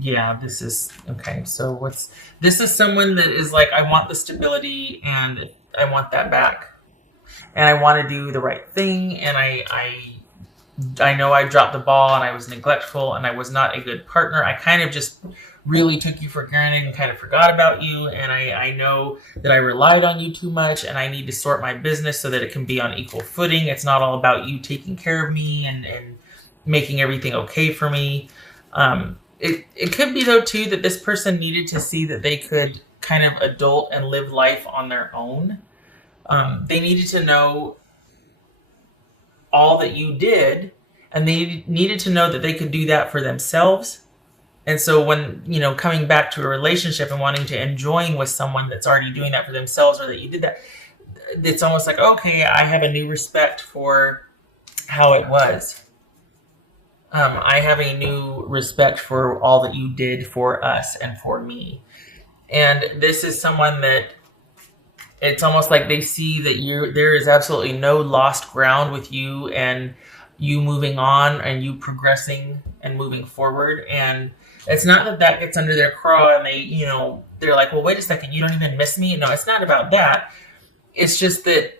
Yeah, this is okay. So this is someone that is like, I want the stability and I want that back. And I want to do the right thing. And I know I dropped the ball and I was neglectful and I was not a good partner. I kind of just really took you for granted and kind of forgot about you. And I know that I relied on you too much and I need to sort my business so that it can be on equal footing. It's not all about you taking care of me and making everything okay for me. It could be, though, too, that this person needed to see that they could kind of adult and live life on their own. They needed to know all that you did, and they needed to know that they could do that for themselves. And so when, coming back to a relationship and wanting to enjoying with someone that's already doing that for themselves, or that you did that, it's almost like, okay, I have a new respect for how it was. I have a new respect for all that you did for us and for me. And this is someone that it's almost like they see that there is absolutely no lost ground with you and you moving on and you progressing and moving forward. And it's not that gets under their craw and they're like, well, wait a second, you don't even miss me. No, it's not about that. It's just that,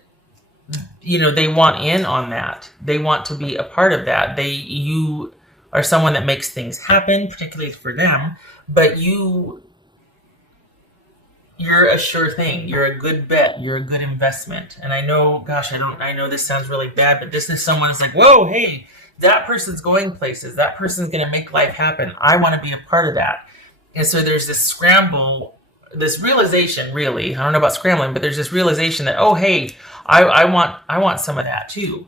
they want in on that. They want to be a part of that. You are someone that makes things happen, particularly for them, but you're a sure thing. You're a good bet. You're a good investment. And I know, gosh, I know this sounds really bad, but this is someone that's like, whoa, hey, that person's going places. That person's going to make life happen. I want to be a part of that. And so there's this scramble, this realization, really. I don't know about scrambling, but there's this realization that, oh, hey, I want some of that too.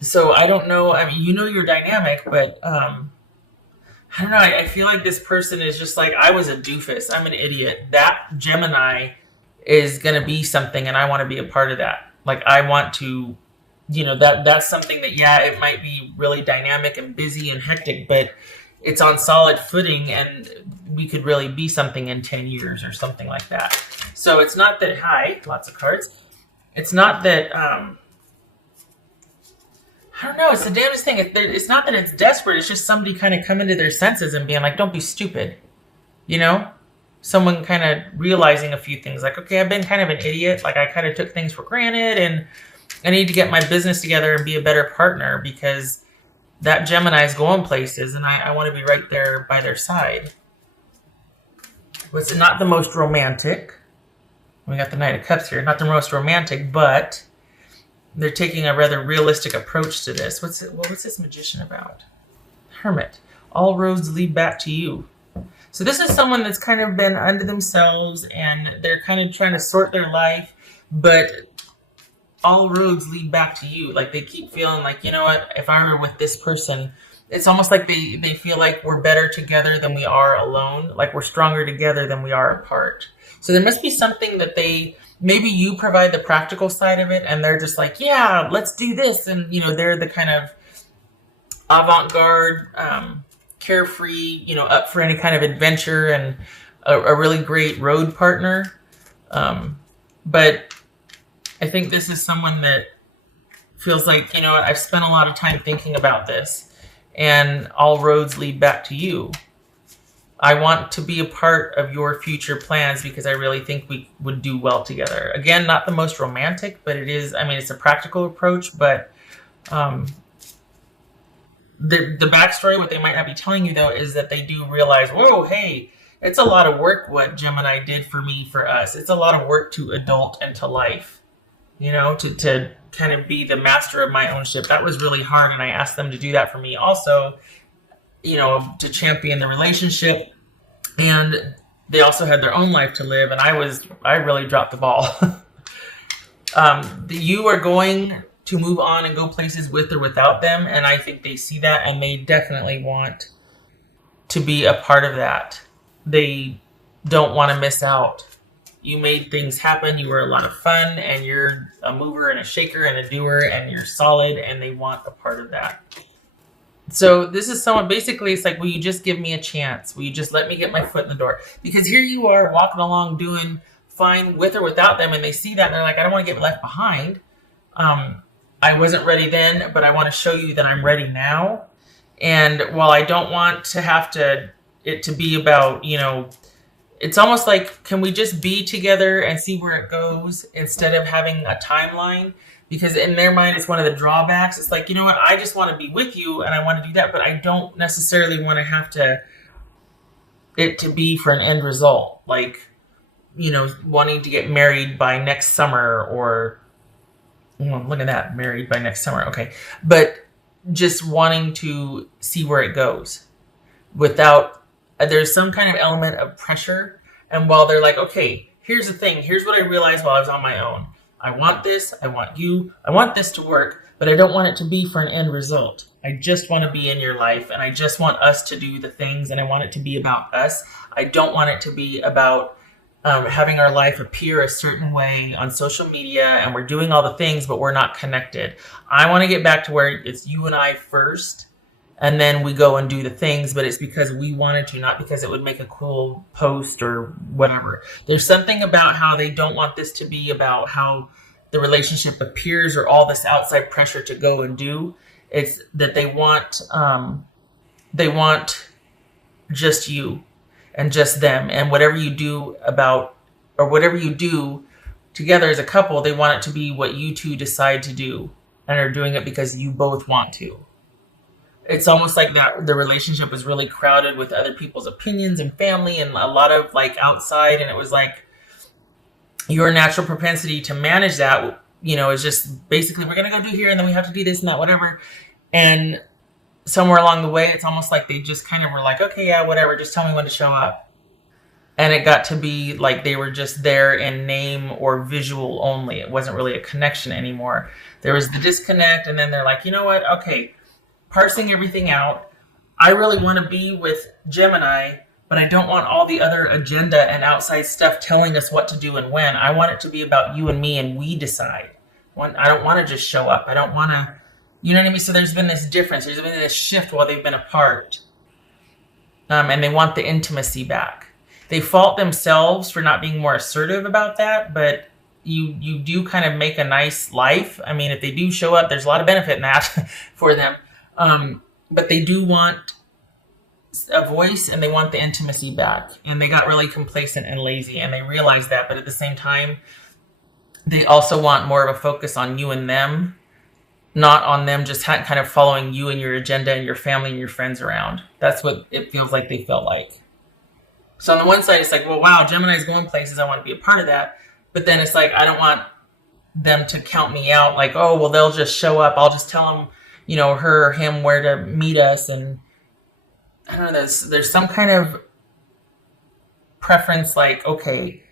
So I don't know. I mean, your dynamic, but I don't know. I feel like this person is just like, I was a doofus. I'm an idiot. That Gemini is going to be something, and I want to be a part of that. Like, I want to, that's something that, yeah, it might be really dynamic and busy and hectic, but it's on solid footing, and we could really be something in 10 years or something like that. So it's not that, lots of cards. It's not that, I don't know. It's the damnedest thing. It's not that it's desperate. It's just somebody kind of coming to their senses and being like, don't be stupid. Someone kind of realizing a few things. Like, okay, I've been kind of an idiot. Like, I kind of took things for granted and I need to get my business together and be a better partner because that Gemini is going places and I want to be right there by their side. It's not the most romantic. We got the Knight of Cups here. Not the most romantic, but they're taking a rather realistic approach to this. What's this Magician about? Hermit. All roads lead back to you. So this is someone that's kind of been unto themselves and they're kind of trying to sort their life, but all roads lead back to you. Like, they keep feeling like, you know what, if I were with this person, it's almost like they feel like we're better together than we are alone. Like, we're stronger together than we are apart. So there must be something that maybe you provide the practical side of it and they're just like, yeah, let's do this. And, they're the kind of avant-garde, carefree, up for any kind of adventure and a really great road partner. But I think this is someone that feels like, I've spent a lot of time thinking about this and all roads lead back to you. I want to be a part of your future plans because I really think we would do well together. Again, not the most romantic, but it's a practical approach, but the backstory, what they might not be telling you, though, is that they do realize, whoa, hey, it's a lot of work what Gemini did for me, for us. It's a lot of work to adult and to life, to kind of be the master of my own ship. That was really hard, and I asked them to do that for me also, to champion the relationship. And they also had their own life to live, and I really dropped the ball. You are going to move on and go places with or without them, and I think they see that, and they definitely want to be a part of that. They don't want to miss out. You made things happen. You were a lot of fun, and you're a mover and a shaker and a doer, and you're solid, and they want a part of that. So this is someone, basically, it's like, will you just give me a chance? Will you just let me get my foot in the door? Because here you are walking along doing fine with or without them, and they see that, and they're like, I don't want to get left behind. I wasn't ready then, but I want to show you that I'm ready now. And while I don't want to have to it to be about, it's almost like, can we just be together and see where it goes instead of having a timeline? Because in their mind, it's one of the drawbacks. It's like, you know what? I just want to be with you and I want to do that, but I don't necessarily want to have it to be for an end result. Like, wanting to get married by next summer or, look at that, married by next summer. Okay. But just wanting to see where it goes without, there's some kind of element of pressure. And while they're like, okay, here's the thing. Here's what I realized while I was on my own. I want this. I want you. I want this to work, but I don't want it to be for an end result. I just want to be in your life and I just want us to do the things and I want it to be about us. I don't want it to be about having our life appear a certain way on social media and we're doing all the things, but we're not connected. I want to get back to where it's you and I first and then we go and do the things, but it's because we wanted to, not because it would make a cool post or whatever. There's something about how they don't want this to be about how the relationship appears or all this outside pressure to go and do. It's that they want just you and just them, and whatever you do together as a couple, they want it to be what you two decide to do and are doing it because you both want to. It's almost like that the relationship was really crowded with other people's opinions and family and a lot of like outside, and it was like your natural propensity to manage that, is just basically we're going to go do here and then we have to do this and that, whatever. And somewhere along the way, it's almost like they just kind of were like, okay, yeah, whatever, just tell me when to show up. And it got to be like they were just there in name or visual only. It wasn't really a connection anymore. There was the disconnect, and then they're like, you know what? Okay, parsing everything out. I really want to be with Gemini, but I don't want all the other agenda and outside stuff telling us what to do and when. I want it to be about you and me, and we decide. I don't want to just show up. I don't want to, you know what I mean? So there's been this difference. There's been this shift while they've been apart. And they want the intimacy back. They fault themselves for not being more assertive about that, but you do kind of make a nice life. I mean, if they do show up, there's a lot of benefit in that for them. But they do want a voice and they want the intimacy back. And they got really complacent and lazy and they realized that. But at the same time, they also want more of a focus on you and them, not on them just kind of following you and your agenda and your family and your friends around. That's what it feels like they felt like. So on the one side, it's like, well, wow, Gemini's going places. I want to be a part of that. But then it's like, I don't want them to count me out. Like, oh, well, they'll just show up. I'll just tell them, her or him where to meet us. And I don't know, there's some kind of preference like, okay,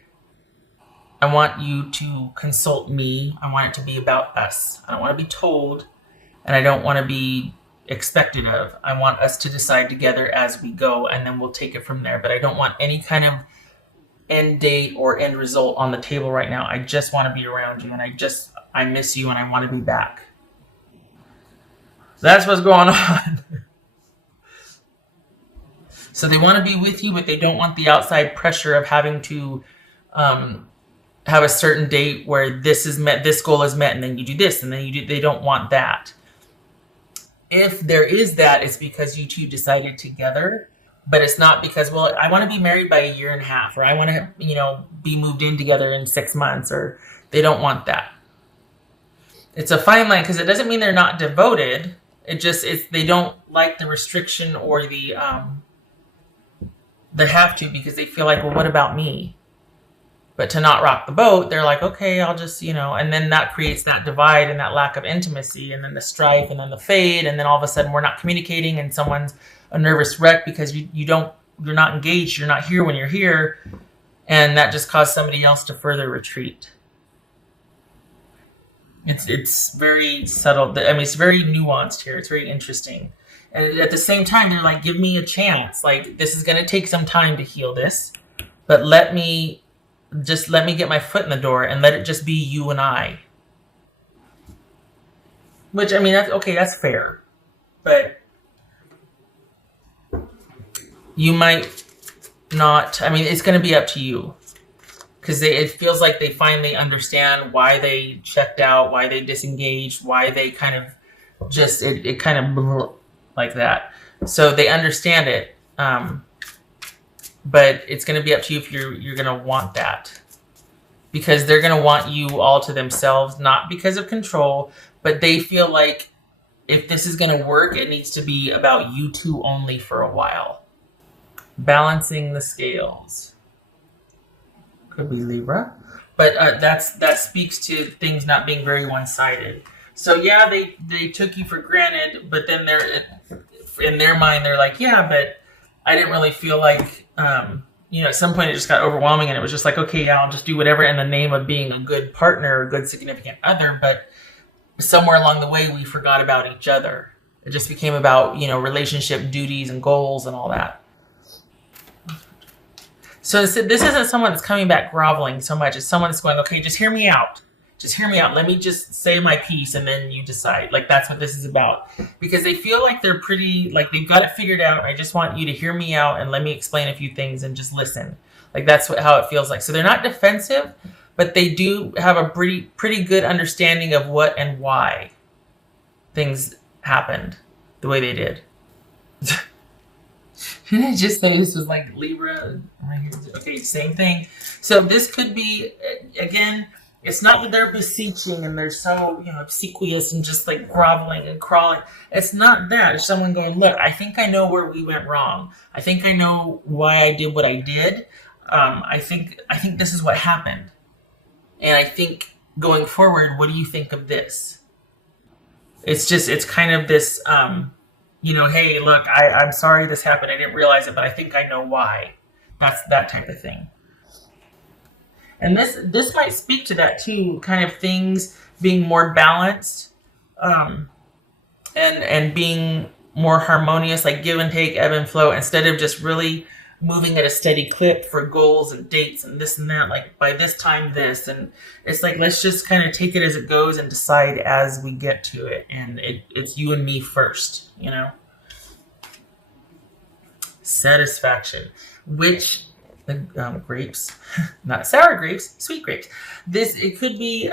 I want you to consult me. I want it to be about us. I don't want to be told, and I don't want to be expected of. I want us to decide together as we go, and then we'll take it from there. But I don't want any kind of end date or end result on the table right now. I just want to be around you, and I miss you, and I want to be back. So that's what's going on. So they want to be with you, but they don't want the outside pressure of having to have a certain date where this is met, this goal is met, and then you do this, and then you do. They don't want that. If there is that, it's because you two decided together, but it's not because, well, I want to be married by 1.5 years, or I want to, be moved in together in 6 months, or they don't want that. It's a fine line because it doesn't mean they're not devoted. They don't like the restriction or the have to because they feel like, well, what about me? But to not rock the boat, they're like, okay, I'll just, and then that creates that divide and that lack of intimacy and then the strife and then the fade. And then all of a sudden we're not communicating and someone's a nervous wreck because you're not engaged. You're not here when you're here. And that just caused somebody else to further retreat. It's very subtle. I mean, it's very nuanced here. It's very interesting. And at the same time, they're like, give me a chance. Like, this is going to take some time to heal this, but let me get my foot in the door and let it just be you and I. Which, I mean, that's fair. But you might not, I mean, it's going to be up to you. Because it feels like they finally understand why they checked out, why they disengaged, why they kind of just, it kind of like that. So they understand it. but it's going to be up to you if you're going to want that, because they're going to want you all to themselves, not because of control, but they feel like if this is going to work, it needs to be about you two only for a while. Balancing the scales. Could be Libra. But that speaks to things not being very one-sided. So yeah, they took you for granted, but then they're in their mind they're like, yeah, but I didn't really feel like at some point it just got overwhelming, and it was just like, okay, yeah, I'll just do whatever in the name of being a good partner, a good significant other, but somewhere along the way we forgot about each other. It just became about, relationship duties and goals and all that. So this isn't someone that's coming back groveling so much. It's someone that's going, okay, just hear me out. Just hear me out. Let me just say my piece, and then you decide. Like, that's what this is about. Because they feel like they're pretty, like they've got it figured out. I just want you to hear me out and let me explain a few things and just listen. Like, that's how it feels like. So they're not defensive, but they do have a pretty good understanding of what and why things happened the way they did. Didn't I just say this was like Libra? Okay, same thing. So this could be, again, it's not that they're beseeching and they're so, obsequious and just like groveling and crawling. It's not that. It's someone going, look, I think I know where we went wrong. I think I know why I did what I did. I think this is what happened. And I think going forward, what do you think of this? It's kind of this, hey, look, I'm sorry this happened. I didn't realize it, but I think I know why. That's that type of thing. And this might speak to that too, kind of things being more balanced, and being more harmonious, like give and take, ebb and flow, instead of just really moving at a steady clip for goals and dates and this and that, like by this time this, and it's like, let's just kind of take it as it goes and decide as we get to it, and it's you and me first, Satisfaction, which grapes, not sour grapes, sweet grapes. This could be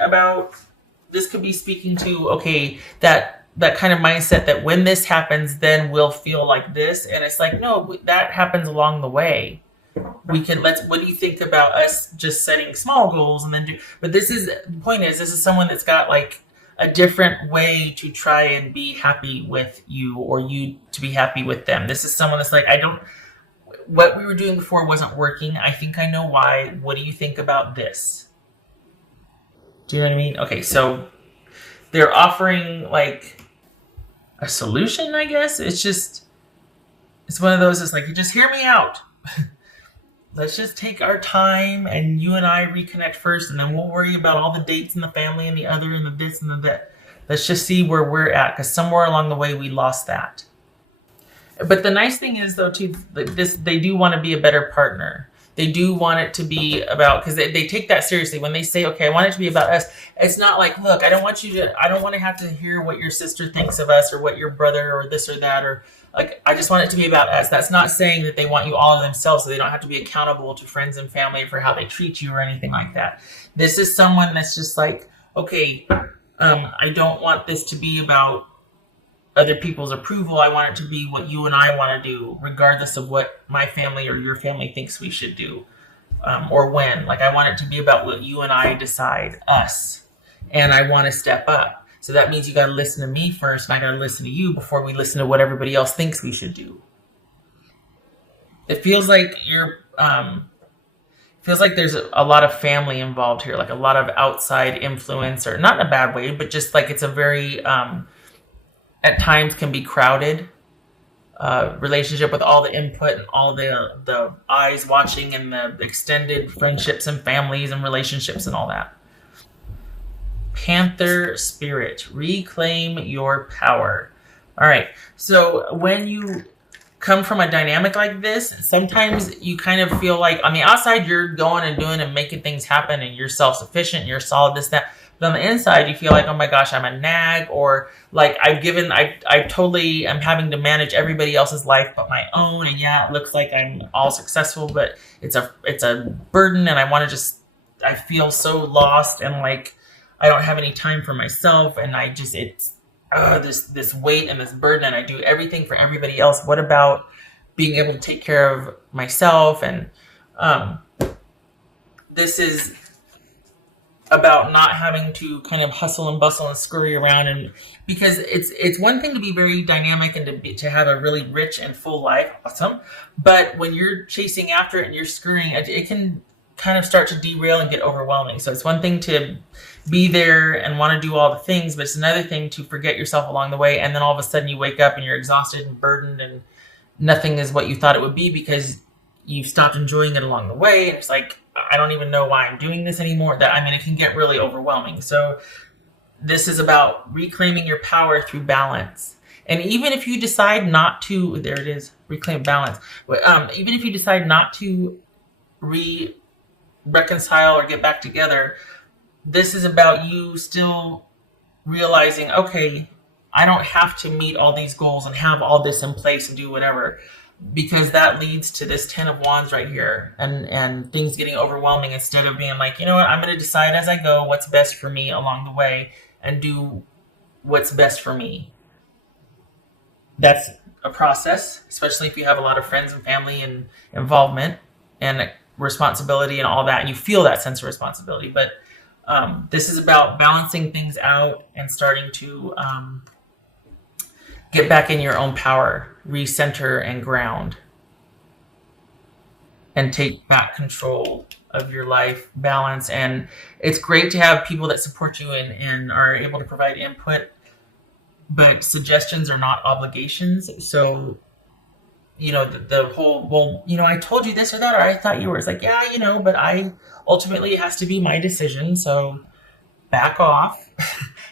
speaking to, okay, that kind of mindset that when this happens, then we'll feel like this. And it's like, no, that happens along the way. What do you think about us just setting small goals and then but the point is, this is someone that's got like a different way to try and be happy with you, or you to be happy with them. This is someone that's like, what we were doing before wasn't working. I think I know why. What do you think about this? Do you know what I mean? Okay, so they're offering like a solution, I guess. It's one of those, it's like, you just hear me out. Let's just take our time and you and I reconnect first, and then we'll worry about all the dates and the family and the other and the this and the that. Let's just see where we're at, because somewhere along the way we lost that. But the nice thing is, though, too, they do want to be a better partner. They do want it to be about, because they take that seriously. When they say, okay, I want it to be about us, it's not like, look, I don't want to have to hear what your sister thinks of us, or what your brother, or this or that, or like, I just want it to be about us. That's not saying that they want you all to themselves, so they don't have to be accountable to friends and family for how they treat you or anything like that. This is someone that's just like, okay, I don't want this to be about other people's approval. I want it to be what you and I want to do, regardless of what my family or your family thinks we should do, or when. Like, I want it to be about what you and I decide, us, and I want to step up. So that means you got to listen to me first, and I got to listen to you before we listen to what everybody else thinks we should do. It feels like there's a lot of family involved here, like a lot of outside influence, or not in a bad way, but just like it's a very at times can be crowded relationship, with all the input and all the eyes watching, and the extended friendships and families and relationships and all that. Panther spirit, reclaim your power. All right. So when you come from a dynamic like this, sometimes you kind of feel like on the outside you're going and doing and making things happen, and you're self-sufficient, you're solid, this, that. But on the inside, you feel like, oh my gosh, I'm a nag, or like I totally am having to manage everybody else's life but my own. And yeah, it looks like I'm all successful, but it's a burden, and I feel so lost, and like I don't have any time for myself, and it's this weight and this burden, and I do everything for everybody else. What about being able to take care of myself. And this is about not having to kind of hustle and bustle and scurry around, and because it's one thing to be very dynamic and to have a really rich and full life, awesome, but when you're chasing after it and you're scurrying, it can kind of start to derail and get overwhelming. So it's one thing to be there and want to do all the things, but it's another thing to forget yourself along the way, and then all of a sudden you wake up and you're exhausted and burdened and nothing is what you thought it would be because you've stopped enjoying it along the way. And it's like, I don't even know why I'm doing this anymore. It can get really overwhelming. So this is about reclaiming your power through balance. And even if you decide not to, there it is, reclaim balance. Even if you decide not to reconcile or get back together, this is about you still realizing, okay, I don't have to meet all these goals and have all this in place and do whatever, because that leads to this 10 of Wands right here, and things getting overwhelming, instead of being like, you know what, I'm going to decide as I go what's best for me along the way and do what's best for me. That's a process, especially if you have a lot of friends and family and involvement and responsibility and all that, and you feel that sense of responsibility. But this is about balancing things out and starting to get back in your own power, recenter and ground, and take back control of your life, balance. And it's great to have people that support you and are able to provide input, but suggestions are not obligations. So, the whole, well, I told you this or that, or I thought you were, it's like, yeah, but ultimately it has to be my decision. So back off.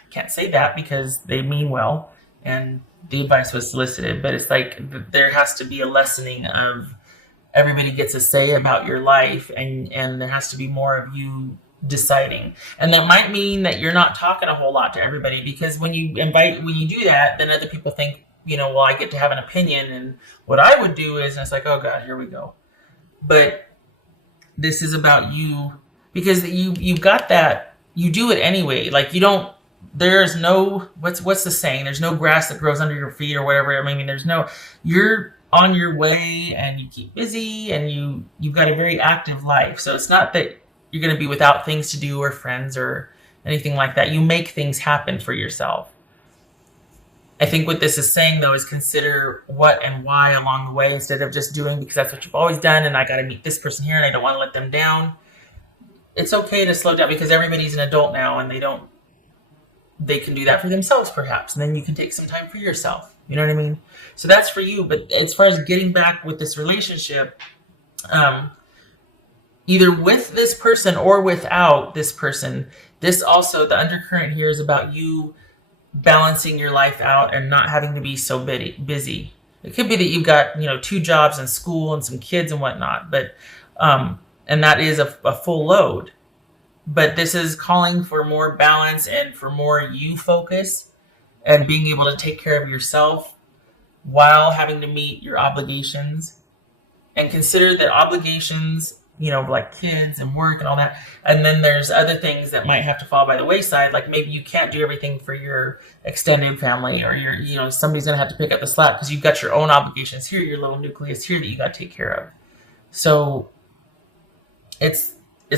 Can't say that because they mean well and the advice was solicited, but it's like there has to be a lessening of everybody gets a say about your life, and there has to be more of you deciding. And that might mean that you're not talking a whole lot to everybody, because when you do that, then other people think, well, I get to have an opinion, and what I would do is, and it's like, oh God, here we go. But this is about you, because you've got that, you do it anyway. Like there's no, what's the saying? There's no grass that grows under your feet or whatever. I mean, you're on your way and you keep busy and you've got a very active life. So it's not that you're going to be without things to do or friends or anything like that. You make things happen for yourself. I think what this is saying, though, is consider what and why along the way, instead of just doing because that's what you've always done and I got to meet this person here and I don't want to let them down. It's okay to slow down, because everybody's an adult now and they can do that for themselves perhaps. And then you can take some time for yourself. You know what I mean? So that's for you. But as far as getting back with this relationship, either with this person or without this person, this also, the undercurrent here is about you balancing your life out and not having to be so busy. It could be that you've got, 2 jobs and school and some kids and whatnot, but, and that is a full load. But this is calling for more balance and for more you focus and being able to take care of yourself while having to meet your obligations. And consider that obligations, like kids and work and all that. And then there's other things that might have to fall by the wayside. Like maybe you can't do everything for your extended family, or somebody's going to have to pick up the slack because you've got your own obligations here, your little nucleus here that you got to take care of. So it's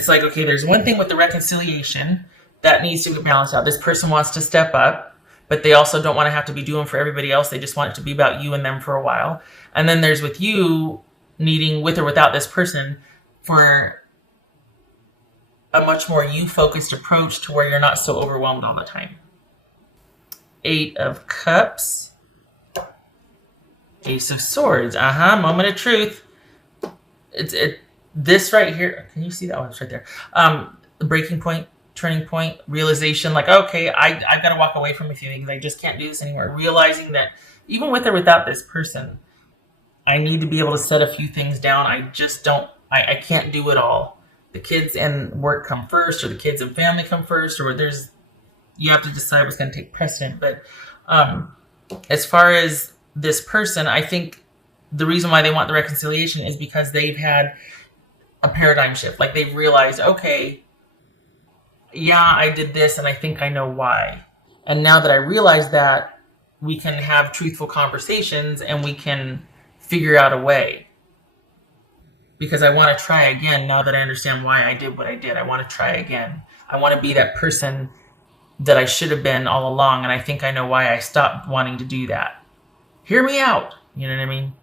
like, okay, there's one thing with the reconciliation that needs to be balanced out. This person wants to step up, but they also don't want to have to be doing for everybody else. They just want it to be about you and them for a while. And then there's with you needing, with or without this person, for a much more you-focused approach to where you're not so overwhelmed all the time. 8 of Cups. Ace of Swords. Moment of truth. This right here, can you see that one? It's right there. The breaking point, turning point, realization, like, okay, I've got to walk away from a few things. I just can't do this anymore. Realizing that even with or without this person, I need to be able to set a few things down. I can't do it all. The kids and work come first, or the kids and family come first, or you have to decide what's going to take precedent. But as far as this person, I think the reason why they want the reconciliation is because they've had a paradigm shift. Like they've realized, okay, yeah, I did this and I think I know why. And now that I realize that, we can have truthful conversations and we can figure out a way. Because I want to try again now that I understand why I did what I did. I want to try again. I want to be that person that I should have been all along, and I think I know why I stopped wanting to do that. Hear me out. You know what I mean?